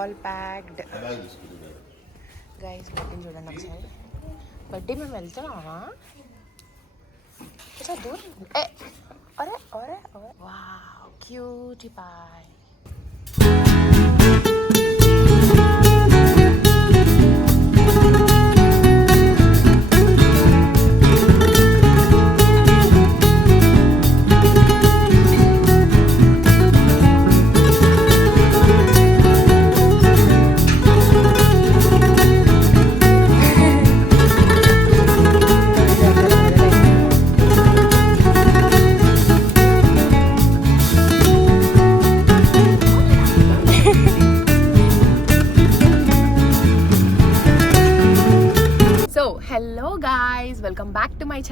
All packed guys బడ్డీని చూడండి ఒకసారి. బడ్డీ మేము వెళ్తున్నామా? కొంచెం దూరం. ఏ అరే అరే అరే వా క్యూటీ పాయ్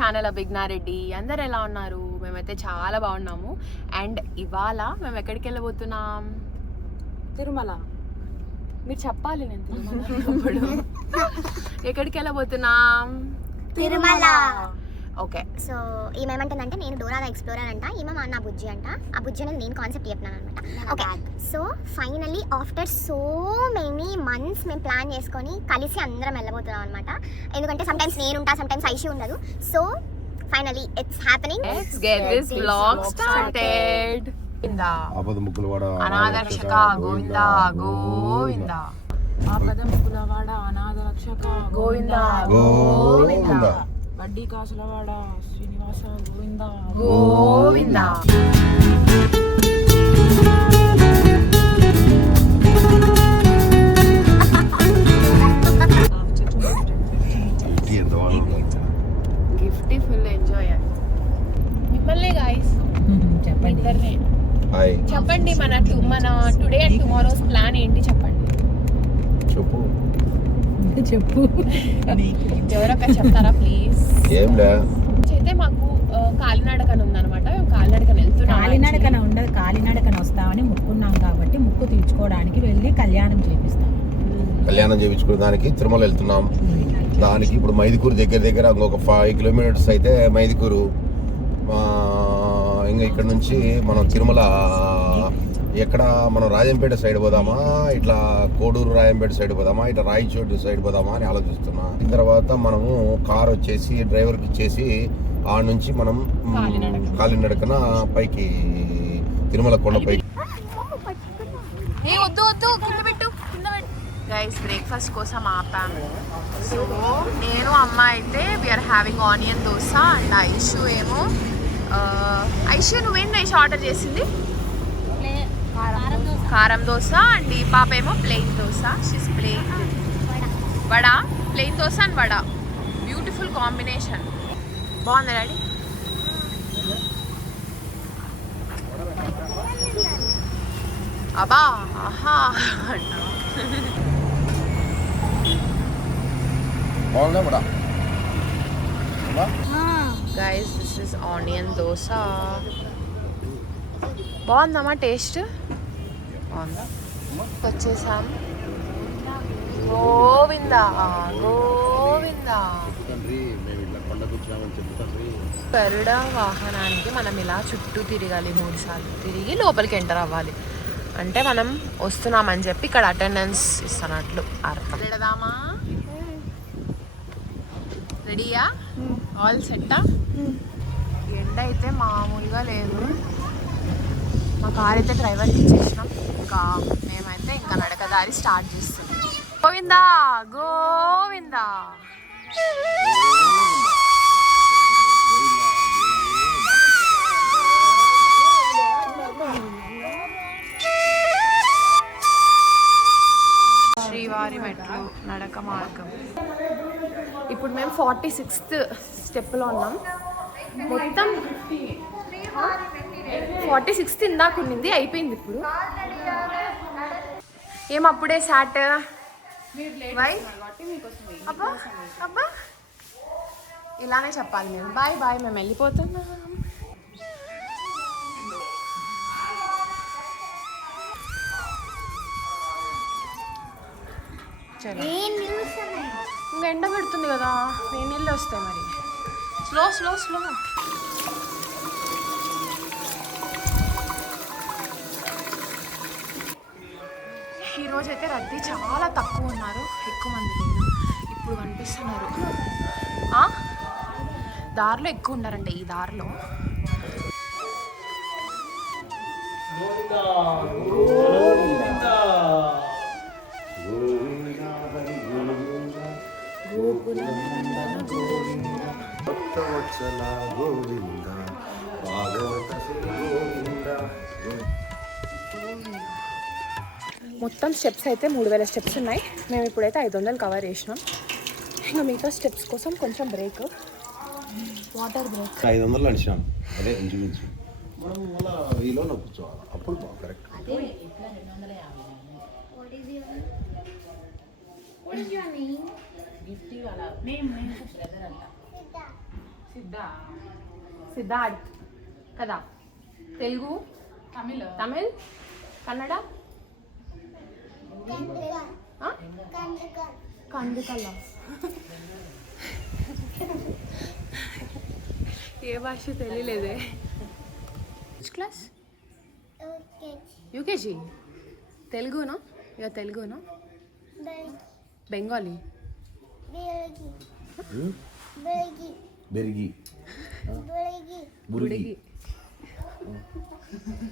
ఛానల్ అభిజ్ఞారెడ్డి. అందరు ఎలా ఉన్నారు? మేమైతే చాలా బాగున్నాము. అండ్ ఇవాళ మేము ఎక్కడికి వెళ్ళబోతున్నాం? తిరుమల. మీరు చెప్పాలి నేను తిరుమల. ఎక్కడికి వెళ్ళబోతున్నాం? తిరుమల. ఓకే. సో ఈమె ఏమంటుందంటే నేను డోరా ఎక్స్ప్లోరర్ అంట ఈమె మా నా బుజ్జి అంట. ఆ బుజ్జి అనేది నేను కాన్సెప్ట్ చెప్పినాను అనమాట okay. So finally after so many months మేము ప్లాన్ చేసుకొని కలిసి అందరం వెళ్ళబోతున్నాం అనమాట ఎందుకంటే సమ్ టైమ్స్ నేను ఉంటా సమ్ టైమ్స్ ఐషి ఉండదు. So finally it's happening let's get this blog started ఇందా ఆపద ముక్కులు వాడ అనాదర్శక గోవిందా గోవిందా. ఆపద ముకులవాడ అనాథ రక్షక గోవింద. గోవింద. వడ్డీ కాసులవాడ Srinivasa Govinda. Govinda. Gift full enjoy మిమ్మల్ని గాయస్ హాయ్. చెప్పండి మన మన టుడే అండ్ టుమారోస్ ప్లాన్ ఏంటి చెప్పండి. చెప్పు. చెప్పు. ఎవరొక చెప్తారా ప్లీజ్ ఏం లే. అయితే మాకు కాలినడకన ఉందన్నమాట మేము కాలినడకన వెళ్తున్నాం కాలినడకన ఉండదు కాలినడకన వస్తామని ముక్కున్నాం కాబట్టి ముక్కు తీర్చుకోవడానికి వెళ్ళి కళ్యాణం చేపిస్తాం. కళ్యాణం చేయించుకునే దానికి తిరుమల వెళ్తున్నాం. దానికి ఇప్పుడు మైదుకూరు దగ్గర దగ్గర ఇంకొక ఫైవ్ కిలోమీటర్స్ అయితే మైదుకూరు. ఇంకా ఇక్కడ నుంచి మనం తిరుమల ఎక్కడ మనం రాజంపేట సైడ్ పోదామా? ఇట్లా కోడూరు రాజంపేట సైడ్ పోదామా? ఇట్లా రాయచోటి సైడ్ పోదామా అని ఆలోచిస్తున్నా. తర్వాత మనము కార్ వచ్చేసి డ్రైవర్కి ఇచ్చేసి ఆ నుంచి మనం కాలినడకన. పైకి తిరుమల కొండ పైకి గైస్ బ్రేక్ఫాస్ట్ కోసం ఆపాం. సో నేను అమ్మ అయితే we're having onion dosa and Aishu ఏమో ఐషు నువ్వేంటి ఐషు ఆర్డర్ చేసింది? కారం దోశ అండ్ ఈ పాప ఏమో plain dosa. She's plain vada? Plain dosa and vada. Beautiful combination బాగుంది డాడీ? అబ్బా! ఆహా! బాగుందా guys this is onion dosa. బాగుందమ్మా టేస్ట్? బాగుందా? వచ్చేసాం గోవిందా గోవిందా. తండ్రి మేము ఇట్లా కొండకు వచ్చామని చెప్పు తండ్రి. గరుడ వాహనానికి మనం ఇలా చుట్టూ తిరగాలి మూడు సార్లు తిరిగి లోపలికి ఎంటర్ అవ్వాలి. అంటే మనం వస్తున్నామని చెప్పి ఇక్కడ అటెండెన్స్ ఇస్తున్నట్లు అర్థం. వెళదామా రెడీయా? ఆల్ సెట్టా ఎండ అయితే మామూలుగా లేదు. మా కార్ అయితే డ్రైవర్కి ఇచ్చేసినాం. ఇంకా మేమైతే ఇంకా నడకదారి స్టార్ట్ చేస్తున్నాం. గోవిందా గోవిందా. శ్రీవారి మెట్లు నడక మార్గం. ఇప్పుడు మేము ఫార్టీ సిక్స్త్ స్టెప్లో ఉన్నాం. మొత్తం ఫార్టీ సిక్స్త్ ఇందాక ఉన్నింది అయిపోయింది ఇప్పుడు. ఏం అప్పుడే సాట్? వై అబ్బా అబ్బా. ఇలానే చెప్పాలి మేము. బాయ్ బాయ్ మేము వెళ్ళిపోతున్నాం. ఇంకా ఎండ పెడుతుంది కదా. నేను నీళ్ళు వస్తాయి మరి. స్లో స్లో స్లో ఈరోజు అయితే రద్దీ చాలా తక్కువ ఉన్నారు ఎక్కువ మంది ఇప్పుడు కనిపిస్తున్నారు. దారిలో ఎక్కువ ఉన్నారంట ఈ దారిలో. భక్తవత్సల గోవింద భాగవత గోవింద మొత్తం స్టెప్స్ అయితే మూడు వేల స్టెప్స్ ఉన్నాయి. మేము ఇప్పుడైతే ఐదు వందలు కవర్ చేసినాం. ఇంకా మిగతా స్టెప్స్ కోసం కొంచెం బ్రేక్ వాటర్ బ్రేక్ ఐదు వందలు నడిచాం అదే ఇంచుమించు. మనం మళ్ళీ వెయ్యిలో కూర్చోవాలి అప్పుడు కరెక్ట్ సిద్ధార్థ్ కదా. తెలుగు తమిళ. తమిళ్ కన్నడ? కందుకల్ల. ఏ భాష తెలియలేదే. క్లాస్ యూకేజీ తెలుగునా? ఇక తెలుగునా? బెంగాలీ. బెరిగి.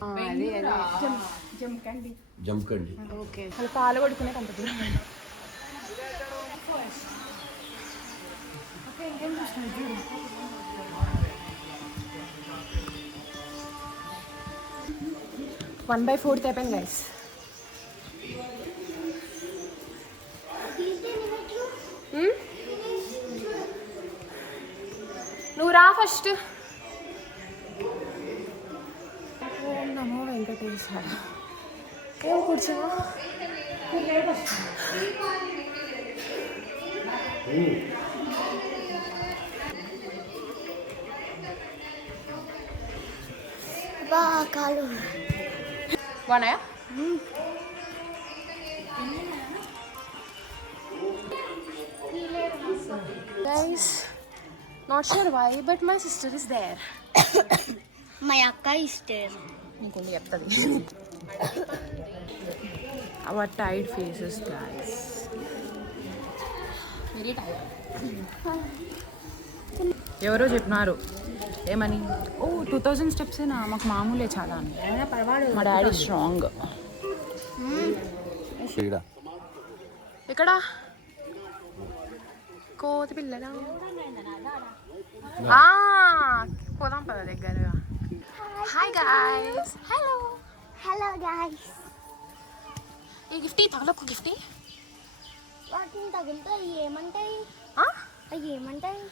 అదే జంకండి ఓకే పాలు కొడుకునే అంత దూరం వన్ బై ఫోర్త్ అయిపోయింది గైస్ నువ్వు రా ఫస్ట్ నమో వెంకటేశ్వర ఏం కూర్చున్నా కాలు బాగున్నాయా guys not sure why but my sister is there మా అక్క ఇష్టం ఇంకొన్ని చెప్తుంది. అవర్ టైడ్ ఫేసెస్ గైస్ వెరీ టైడ్ ఎవరో చెప్పినారు. ఏమని? ఓ టూ థౌజండ్ స్టెప్స్ మాకు మామూలే చాలా అని. పర్వాలేదు. మా డాడీ స్ట్రాంగ్ ఈడ ఎక్కడ? కోతి పిల్లల పోదాం పద దగ్గరగా. Hi guys hello hello guys ఈ గిఫ్ట్ తగలకు గిఫ్ట్ వాటిని తగిలితే అవి ఏమంటాయి అవి ఏమంటాయి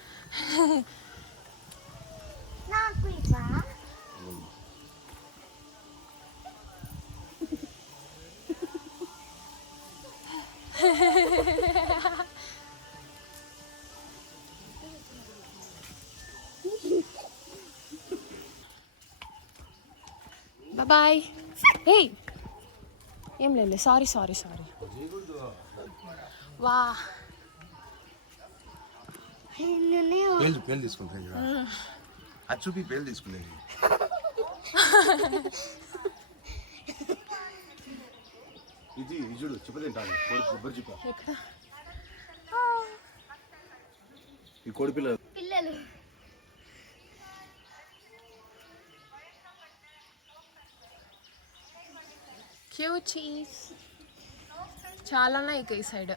నాకు ఇవ్వా బాయ్ హే ఏం లేదు సారీ సారీ సారీ వా. పేలు తీసుకుంటాయి అది చూపి పేలు తీసుకునేది. ఇది చూడు చెప్ప తింటాను కొబ్బరి చెప్ప. ఈ కోడి పిల్ల. పిల్లలు. క్యూ చీజ్ చాలా ఉన్నాయి ఇక ఈ సైడ్.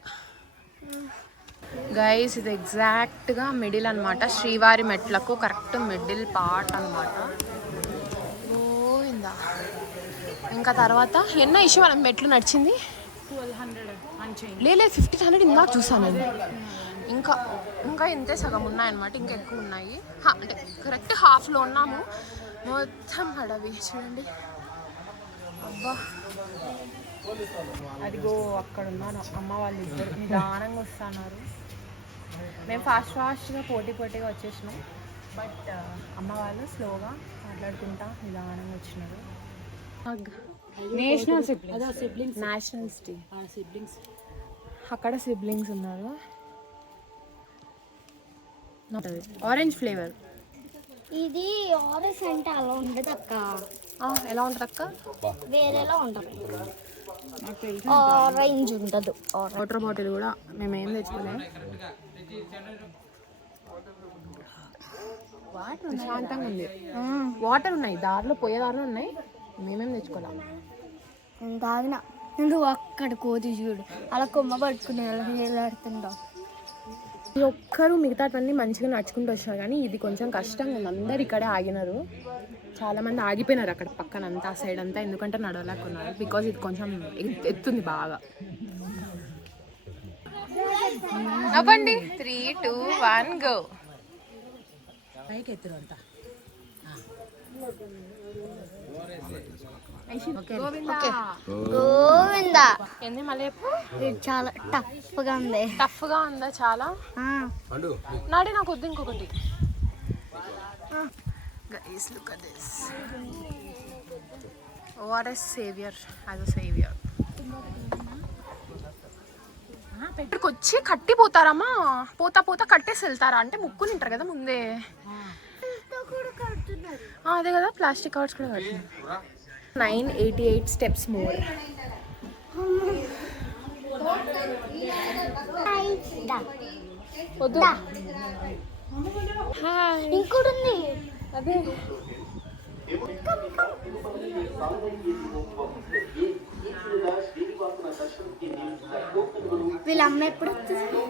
గైస్ ఇది ఎగ్జాక్ట్గా మిడిల్ అన్నమాట. శ్రీవారి మెట్లకు కరెక్ట్ మిడిల్ పార్ట్ అనమాట పోయిందా ఇంకా తర్వాత ఎన్నో ఇష్యూ మనం మెట్లు నడిచింది? హండ్రెడ్ లేదు ఫిఫ్టీన్ హండ్రెడ్ ఇంకా చూసాను నేను. ఇంకా ఇంకా ఇంతే సగం ఉన్నాయన్నమాట ఇంకా ఎక్కువ ఉన్నాయి. అంటే కరెక్ట్ హాఫ్లో ఉన్నాము. మొత్తం అడవి చూడండి. అబ్బా. అదిగో అక్కడ ఉన్నారు అమ్మ వాళ్ళు ఇద్దరు నిదానంగా వస్తున్నారు. మేము ఫాస్ట్ ఫాస్ట్గా పోటీ పోటీగా వచ్చేసినాం. బట్ అమ్మ వాళ్ళు స్లోగా మాట్లాడుకుంటా నిదానంగా వచ్చినారు. National siblings nationals day siblings అక్కడ సిబ్లింగ్స్ ఉన్నారు. ఆరెంజ్ ఫ్లేవర్ ఇది ఆరెంజ్ అంటే అలా ఉండదు అక్క. ఎలా ఉంటుంది అక్క? వేరేలా ఉంటుంది. తెలిసి ఆరెంజ్ ఉండదు వాటర్ బాటిల్ కూడా మేము ఏం తెచ్చుకోలేదు ప్రశాంతంగా ఉంది. వాటర్ ఉన్నాయి. దారిలో పోయే దారిలో ఉన్నాయి. మేమేం తెచ్చుకోవాలి నేను తాగిన నువ్వు అక్కడ కోతి చూడు? అలా కొమ్మ పట్టుకుని అలా వేలాడుతుండవు ఈ ఒక్కరు మిగతావన్నీ మంచిగా నడుచుకుంటూ వచ్చినారు కానీ ఇది కొంచెం కష్టంగా ఉంది. అందరు ఇక్కడే ఆగినారు. చాలా మంది ఆగిపోయినారు అక్కడ పక్కన అంతా ఆ సైడ్ అంతా. ఎందుకంటే నడవలేకున్నారు బికాజ్ ఇది కొంచెం ఎత్- ఎత్తుంది బాగా. అవ్వండి. త్రీ టూ వన్ గో పైకి ఎత్తురు అంతా గోవింద. ఏంది మళ్ళీ చాలా టఫ్గా ఉంది. టఫ్గా ఉందా చాలా? నాడి నాకు వద్దు ఇంకొకటి. Guys look at this what is saviour as a saviour ఇక్కడికి వచ్చి కట్టిపోతారమ్మా. పోతా పోతా కట్టేసి వెళ్తారా? అంటే ముక్కు తింటారు కదా ముందే. ఆ, అదే కదా ప్లాస్టిక్ కవర్స్ కూడా కట్టినారు nine eighty eight steps more. వద్దు. ఇంకోటి ఉంది అదే. వీళ్ళ అమ్మ ఎప్పుడు వస్తుంది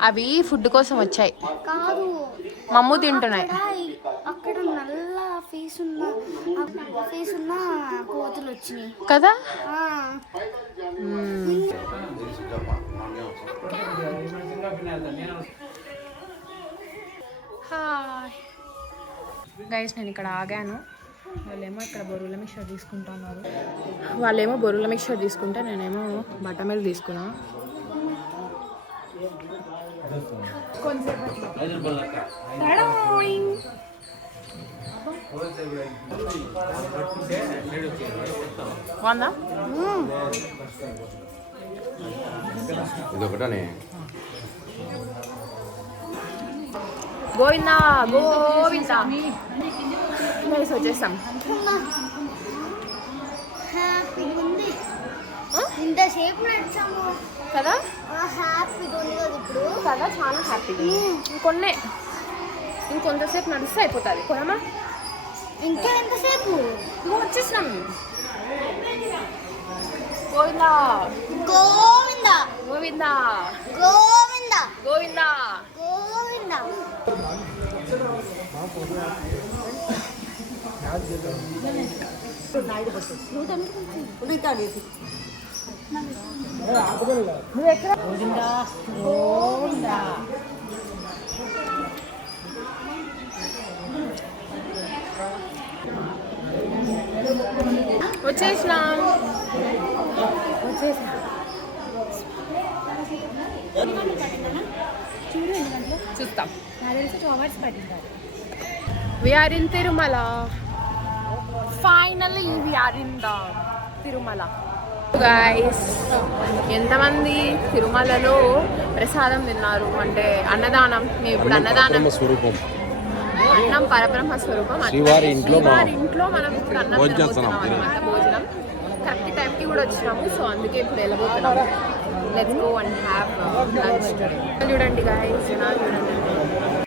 అవి ఫుడ్ కోసం వచ్చాయి. కాదు. మమ్ము తింటున్నాయి అక్కడ ఈ- అక్కడ నల్ల ఫేస్ ఉన్న ఉన్న కోతులు వచ్చినాయి. కదా? గైస్ నేను ఇక్కడ ఆగాను. వాళ్ళేమో ఇక్కడ బొరువుల మిక్చర్ తీసుకుంటున్నారు. వాళ్ళేమో బొరువుల మిక్చర్ తీసుకుంటే నేనేమో బట్ట మీద తీసుకున్నా. బాగుందా ఇది ఒకటనే గోవిందా గోవిందా. గైస్ వచ్చేస్తాం. ఇంతసేపు నడిచాము. కదా? హ్యాపీగా ఉంది కదా ఇప్పుడు. కదా చాలా హ్యాపీగా ఇంకొన్నే. ఇంకొంతసేపు నడిస్తే అయిపోతుంది. కొనమా ఇంకా ఎంతసేపు ఇదిగో వచ్చేసినాం గోవిందా గోవింద గోవిందా గోవింద గోవిందా గోవింద వచ్చేసినాం. వచ్చేసినాం చూస్తాం we're in Tirumala finally we're in the Tirumala guys ఎంతమంది తిరుమలలో ప్రసాదం తిన్నారు? అంటే అన్నదానం మేము ఇప్పుడు అన్నదానం స్వరూపం. అన్నం పరబ్రహ్మ స్వరూపం శ్రీవారి ఇంట్లో మనం ఇప్పుడు అన్నం భోజనం కరెక్ట్ టైంకి కూడా వచ్చినాము సో అందుకే ఇప్పుడు వెళ్ళబోతున్నాము let's go and have lunch చూడండి గాయస్ జనాలు చూడండి